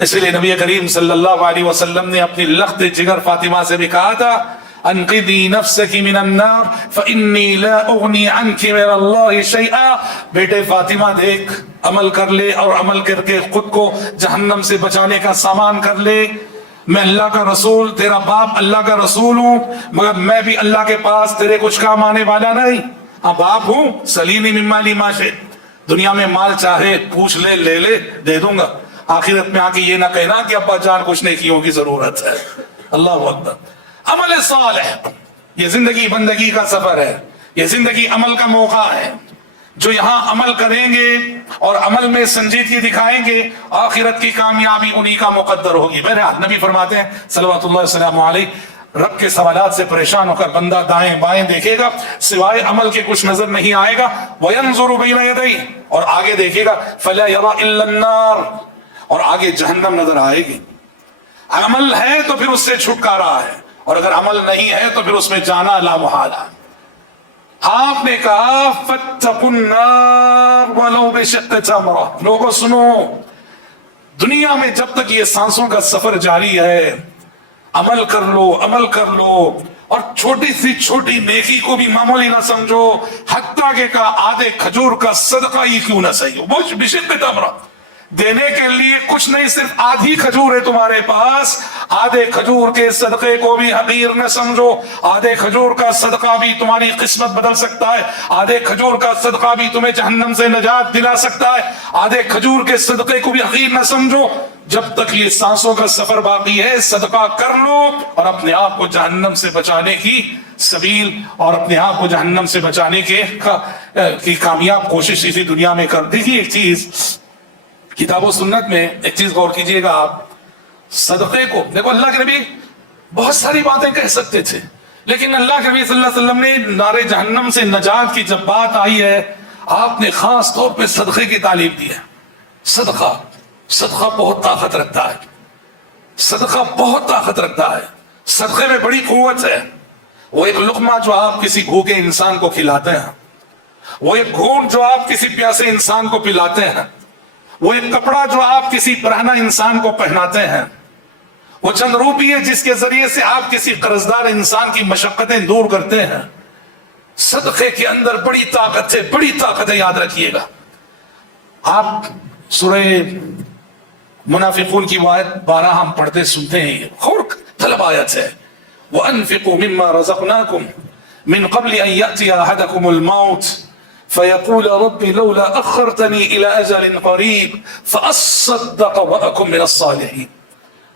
اس لیے نبی کریم صلی اللہ علیہ وسلم نے اپنی لخت جگر فاطمہ سے بھی کہا تھا انقذی نفسک من النار فانی لا اغنی عنک من اللہ شیئا. بیٹے فاطمہ دیکھ، عمل کر لے اور عمل کر کے خود کو جہنم سے بچانے کا سامان کر لے. میں اللہ کا رسول، تیرا باپ اللہ کا رسول ہوں، مگر میں بھی اللہ کے پاس تیرے کچھ کام آنے والا نہیں. ہاں باپ ہوں، سلینی من مالی ما شئت، دنیا میں مال چاہے پوچھ لے، لے لے، دے دوں گا. آخرت میں آ کے یہ نہ کہنا کہ ابا جان کچھ نیکیوں کی ضرورت ہے. اللہ اکبر. عمل صالح، یہ زندگی بندگی کا سفر ہے، یہ زندگی عمل کا موقع ہے. جو یہاں عمل کریں گے اور عمل میں سنجیدگی دکھائیں گے، آخرت کی کامیابی انہی کا مقدر ہوگی. بہرحال نبی فرماتے ہیں صلوات اللہ وسلم علیہ، رب کے سوالات سے پریشان ہو کر بندہ دائیں بائیں دیکھے گا، سوائے عمل کے کچھ نظر نہیں آئے گا. وَيَنظُرُ بَيْنَ يَدَيْهِ، اور آگے دیکھے گا فَلَا يَرَى إِلَّا النَّارِ، اور آگے جہنم نظر آئے گی. عمل ہے تو پھر اس سے چھٹکارا ہے، اور اگر عمل نہیں ہے تو پھر اس میں جانا لا محالہ. آپ نے کہا فَاتَّقُوا النَّارَ وَلَوْ بِشِقِّ تَمْرَةٍ. لوگوں سنو، دنیا میں جب تک یہ سانسوں کا سفر جاری ہے، عمل کر لو، عمل کر لو، اور چھوٹی سی چھوٹی نیکی کو بھی معمولی نہ سمجھو. حتیٰ کہ آدھے کھجور کا صدقہ ہی کیوں نہ صحیح ہو، وہ بشق تمرہ، دینے کے لیے کچھ نہیں، صرف آدھی کھجور ہے تمہارے پاس، آدھے کھجور کے صدقے کو بھی حقیر نہ سمجھو. آدھے کھجور کا صدقہ بھی تمہاری قسمت بدل سکتا ہے، آدھے کھجور کا صدقہ بھی تمہیں جہنم سے نجات دلا سکتا ہے. آدھے کھجور کے صدقے کو بھی حقیر نہ سمجھو. جب تک یہ سانسوں کا سفر باقی ہے، صدقہ کر لو اور اپنے آپ کو جہنم سے بچانے کی سبیل اور اپنے آپ کو جہنم سے بچانے کی کامیاب کوشش اسی دنیا میں کر. دیکھیے ایک چیز، کتاب و سنت میں ایک چیز غور کیجئے گا آپ، صدقے کو دیکھو. اللہ کے نبی بہت ساری باتیں کہہ سکتے تھے، لیکن اللہ کے نبی صلی اللہ علیہ وسلم نے نار جہنم سے نجات کی جب بات آئی ہے، آپ نے خاص طور پہ صدقے کی تعلیم دی ہے. صدقہ بہت طاقت رکھتا ہے، صدقہ بہت طاقت رکھتا ہے. صدقے میں بڑی قوت ہے. وہ ایک لقمہ جو آپ کسی بھوکے انسان کو کھلاتے ہیں، وہ ایک گھونٹ جو آپ کسی پیاسے انسان کو پلاتے ہیں، وہ ایک کپڑا جو آپ کسی برہنہ انسان کو پہناتے ہیں، وہ چند روپیے جس کے ذریعے سے آپ کسی قرضدار انسان کی مشقتیں دور کرتے ہیں. صدقے کے اندر بڑی طاقت ہے، بڑی طاقت ہے. یاد رکھیے گا، آپ سورہ منافقون کی آیت 12 ہم پڑھتے سنتے ہیں، اور طلب آیت ہے وَأَنفِقُوا مِمَّا رَزَقْنَاكُمْ مِنْ قَبْلِ أَنْ يَأْتِيَ أَحَدَكُمُ الْمَوْتِ فَيَقُولَ رَبِّ لَوْلَا أَخَّرْتَنِي إِلَىٰ أَجَلٍ قَرِيبٍ فَأَصَّدَّقَ وَأَكُن مِّنَ الصَّالِحِينَ.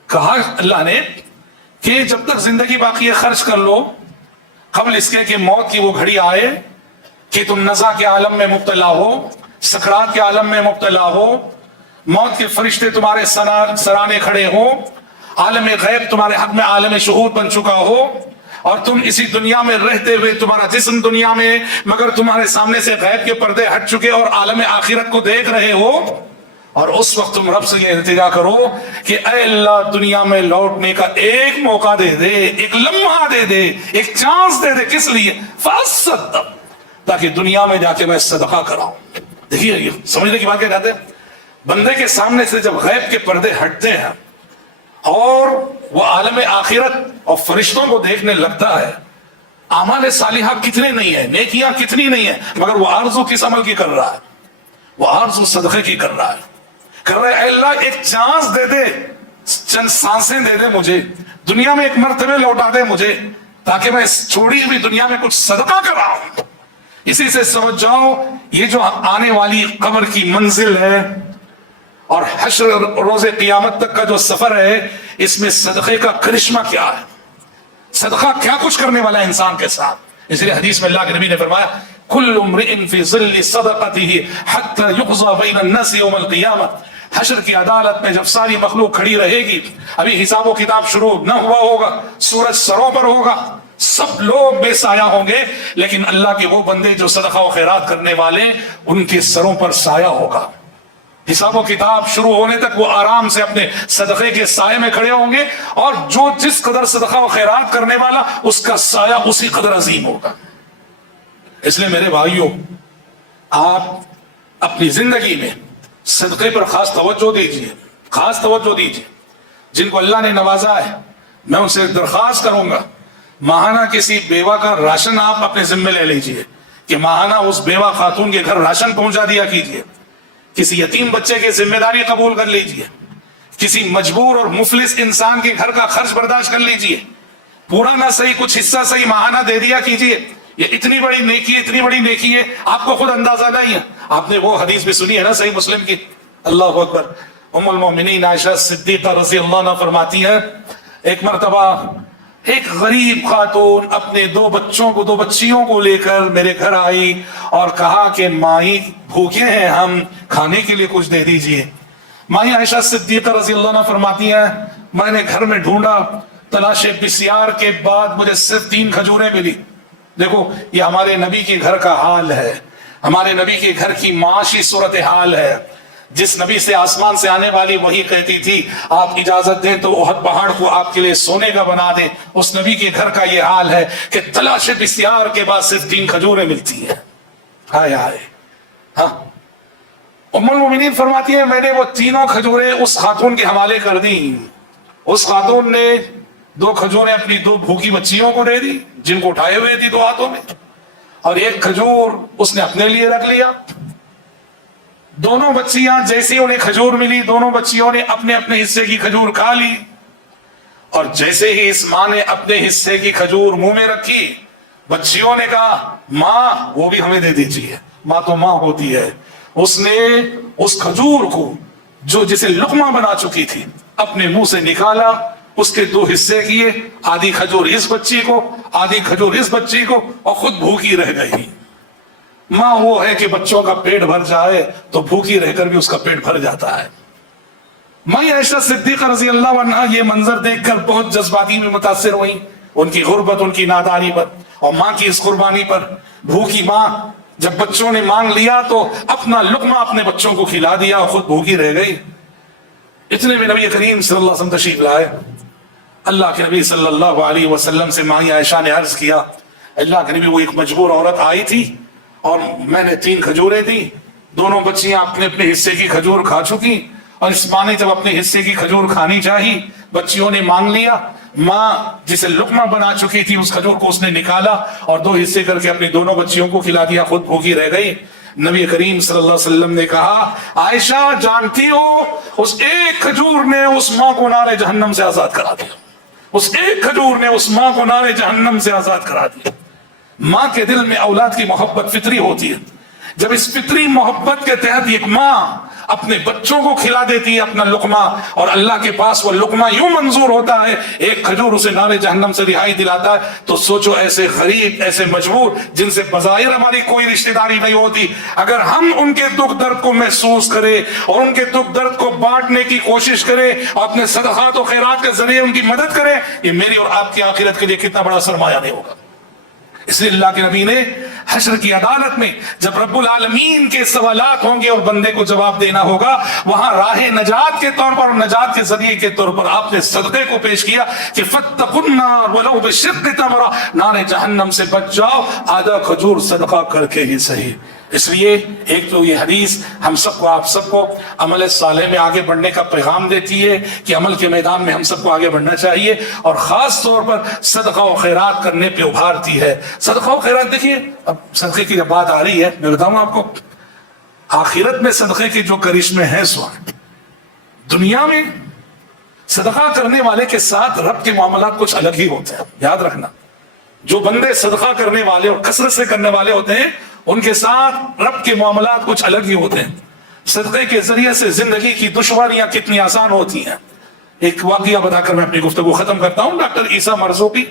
کہا اللہ نے کہ جب تک زندگی باقی ہے خرچ کر لو، قبل اس کے کہ موت کی وہ گھڑی آئے کہ تم نزع کے عالم میں مبتلا ہو، سکرات کے عالم میں مبتلا ہو، موت کے فرشتے تمہارے سرانے کھڑے ہو، عالم غیب تمہارے حق میں عالم شہود بن چکا ہو، اور تم اسی دنیا میں رہتے ہوئے تمہارا جسم دنیا میں، مگر تمہارے سامنے سے غیب کے پردے ہٹ چکے اور عالم آخرت کو دیکھ رہے ہو. اور اس وقت تم رب سے یہ التجا کرو کہ اے اللہ، دنیا میں لوٹنے کا ایک موقع دے دے، ایک لمحہ دے دے، ایک چانس دے دے. کس لیے؟ فَأَصَّدَّقْ، تاکہ دنیا میں جا کے میں صدقہ کراؤں. دیکھیے یہ سمجھنے کی بات کیا کہتے ہیں، بندے کے سامنے سے جب غیب کے پردے ہٹتے ہیں اور وہ عالم آخرت اور فرشتوں کو دیکھنے لگتا ہے، اعمال صالحہ کتنے نہیں ہیں، نیکیاں کتنی نہیں ہیں، مگر وہ آرزو کس عمل کی کر رہا ہے؟ وہ آرزو صدقے کی کر رہا ہے. اے اللہ ایک چانس دے دے، چند سانسیں دے دے مجھے، دنیا میں ایک مرتبہ لوٹا دے مجھے، تاکہ میں اس چھوڑی ہوئی دنیا میں کچھ صدقہ کراؤں. اسی سے سمجھ جاؤ یہ جو آنے والی قبر کی منزل ہے اور حشر روز قیامت تک کا جو سفر ہے، اس میں صدقے کا کرشمہ کیا ہے، صدقہ کیا کچھ کرنے والا ہے انسان کے ساتھ. اس لیے حدیث میں اللہ کے نبی نے فرمایا کل امرئ فی ظل صدقته حتی یقضى بین الناس یوم القیامہ. حشر کی عدالت میں جب ساری مخلوق کھڑی رہے گی، ابھی حساب و کتاب شروع نہ ہوا ہوگا، سورج سروں پر ہوگا، سب لوگ بے سایہ ہوں گے، لیکن اللہ کے وہ بندے جو صدقہ و خیرات کرنے والے، ان کے سروں پر سایہ ہوگا. حساب و کتاب شروع ہونے تک وہ آرام سے اپنے صدقے کے سائے میں کھڑے ہوں گے، اور جو جس قدر صدقہ و خیرات کرنے والا، اس کا سایہ اسی قدر عظیم ہوگا. اس لیے میرے بھائیوں، آپ اپنی زندگی میں صدقے پر خاص توجہ دیجیے، खास तवज्जो दीजिए, जिनको अल्लाह ने नवाजा है, मैं उनसे दरख्वास्त करूंगा, माहाना किसी बेवा का राशन आप अपने जिम्मे ले लीजिए कि माहाना उस बेवा खातून के घर राशन पहुंचा दिया कीजिए। किसी यतीम बच्चे की जिम्मेदारी कबूल कर लीजिए। किसी मजबूर और मुफलिस इंसान के घर का खर्च बर्दाश्त कर लीजिए। पूरा ना सही, कुछ हिस्सा सही, माहाना दे दिया कीजिए। ये इतनी बड़ी नेकी है, इतनी बड़ी नेकी है, आपको खुद अंदाजा नहीं है। आपने वो हदीस भी सुनी है ना सही मुस्लिम की, अल्लाह अकबर, उम्मुल मोमिनीन आयशा सिद्दीक़ा रज़ी अल्लाह अन्हा फरमाती है, एक मर्तबा एक गरीब खातून अपने दो बच्चियों को लेकर मेरे घर आई और कहा कि माई भूखे हैं, हम खाने के लिए कुछ दे दीजिए। माई आयशा सिद्दीक़ा रज़ी अल्लाह अन्हा फरमाती है, मैंने घर में ढूंढा, तलाशे बिस्यार के बाद मुझे सिर्फ 3 खजूरें मिली। देखो ये हमारे नबी के घर का हाल है, हमारे नबी के घर की माशी सूरत हाल है। जिस नबी से आसमान से आने वाली वही कहती थी आप इजाजत दें तो उहद पहाड़ को आपके लिए सोने का बना दें, उस नबी के घर का ये हाल है कि तलाशे बिस्यार के बाद सिर्फ 3 खजूरें मिलती है। हाय हाय। हाँ, उम्मुल मोमिनीन फरमाती है, मैंने वो 3 खजूरें उस खातून के हवाले कर दी। उस खातून ने 2 खजूरें अपनी 2 भूखी बच्चियों को दे दी, जिनको उठाए हुए थी 2 हाथों में, और 1 खजूर उसने अपने लिए रख लिया। दोनों बच्चियां जैसी उन्हें खजूर मिली, दोनों बच्चियों ने अपने अपने हिस्से की खजूर खा ली, और जैसे ही इस माँ ने अपने हिस्से की खजूर मुंह में रखी, बच्चियों ने कहा माँ वो भी हमें दे दीजिए। माँ तो माँ होती है। उसने उस खजूर को जो जिसे लुकमा बना चुकी थी अपने मुंह से निकाला, उसके 2 हिस्से किए, आधी खजूर इस बच्ची को, आधी खजूर इस बच्ची को, और खुद भूखी रह गई। माँ वो है कि बच्चों का पेट भर जाए तो भूखी रहकर भी उसका पेट भर जाता है। माँ आयशा सिद्दीक़ा रज़ी अल्लाह अन्हा ये मंजर देखकर बहुत जज्बाती में मुतासिर हुई, उनकी गुर्बत, उनकी नादानी पर और माँ की इस कुर्बानी पर। भूखी माँ जब बच्चों ने मांग लिया तो अपना लुकमा अपने बच्चों को खिला दिया और खुद भूखी रह गई। इतने में नबी करीम सल्लल्लाहु अलैहि वसल्लम तशरीफ लाए। अल्लाह के नबी सल्लल्लाहु अलैहि वसल्लम से माँ आयशा ने अर्ज किया, अल्लाह के नबी वो एक मजबूर औरत आई थी और मैंने 3 खजूरें दी, दोनों बच्चियां अपने अपने हिस्से की खजूर खा चुकी, और इस माँ ने जब अपने हिस्से की खजूर खानी चाहिए, बच्चियों ने मांग लिया, माँ जिसे लुकमा बना चुकी थी उस खजूर को उसने निकाला और 2 हिस्से करके अपनी दोनों बच्चियों को खिला दिया, खुद भूखी रह गई। नबी करीम सल्लल्लाहु अलैहि वसल्लम ने कहा, आयशा जानती हो उस एक खजूर ने उस माँ को नारे जहन्नम से आजाद करा दिया। उस एक खजूर ने उस माँ को नारे जहन्नम से आजाद करा दिया। माँ के दिल में औलाद की मोहब्बत फितरी होती है। जब इस फितरी मोहब्बत के तहत एक माँ अपने बच्चों को खिला देती है अपना लुकमा, और अल्लाह के पास वो लुकमा यूं मंजूर होता है, एक खजूर उसे नारे जहन्नम से रिहाई दिलाता है, तो सोचो ऐसे गरीब, ऐसे मजबूर, जिनसे बज़ाहिर हमारी कोई रिश्तेदारी नहीं होती, अगर हम उनके दुख दर्द को महसूस करें और उनके दुख दर्द को बांटने की कोशिश करें और अपने सदक़ात और खैरात के जरिए उनकी मदद करें, ये मेरी और आपकी आखिरत के लिए कितना बड़ा सरमाया नहीं होगा। इसलिए अल्लाह के नबी ने हश्र की अदालत में जब रब्बुल आलमीन के सवालात होंगे और बंदे को जवाब देना होगा, वहां राह नजात के तौर पर, नजात के जरिए के तौर पर आपने सदक़े को पेश किया कि फत्तकुन्नार वलौ बिशिक्क़ि तमरा, नारे जहन्नम से बच जाओ आधा खजूर सदका करके ही सही। इसलिए एक तो ये हदीस हम सबको, आप सबको अमल सालेह में आगे बढ़ने का पैगाम देती है कि अमल के मैदान में हम सबको आगे बढ़ना चाहिए, और खास तौर पर सदका और खैरात करने पे उभारती है। सदका और खैरात, देखिए अब सदक़े की जब बात आ रही है, मैं बताऊं आपको, आखिरत में सदक़े के जो करिश्मे हैं सो दुनिया में सदका करने वाले के साथ रब के मामलात कुछ अलग ही होते हैं। याद रखना, जो बंदे सदका करने वाले और कसरत से करने वाले होते हैं उनके साथ रब के मामलात कुछ अलग ही होते हैं। सदक़े के जरिए से जिंदगी की दुश्वारियां कितनी आसान होती हैं। एक वाक़या बताकर मैं अपनी गुफ्तगू खत्म करता हूं। डॉक्टर ईसा मरज़ूकी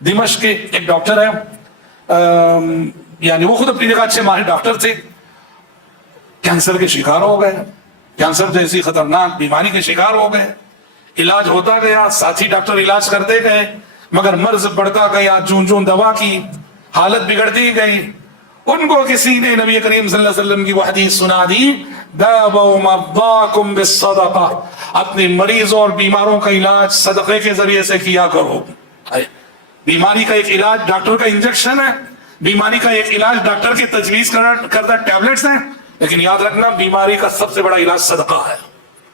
दिमश्क के एक डॉक्टर है, यानी वो खुद अपनी जगह अच्छे माहिर डॉक्टर थे, कैंसर के शिकार हो गए, कैंसर जैसी खतरनाक बीमारी के शिकार हो गए। इलाज होता गया, साथी डॉक्टर इलाज करते गए, मगर मर्ज बढ़ता गया, जूं जूं दवा की हालत बिगड़ती गई। उनको किसी ने नबी करीम सल्लल्लाहु अलैहि वसल्लम की वो हदीस सुना दी, दावू मर्दाकुम बिस्सदका, अपने मरीजों और बीमारों का इलाज सदक़े के जरिए से किया करो। बीमारी का एक इलाज डॉक्टर का इंजेक्शन है, बीमारी का एक इलाज डॉक्टर की तजवीज करदा टैबलेट्स हैं, लेकिन याद रखना बीमारी का सबसे बड़ा इलाज सदका है।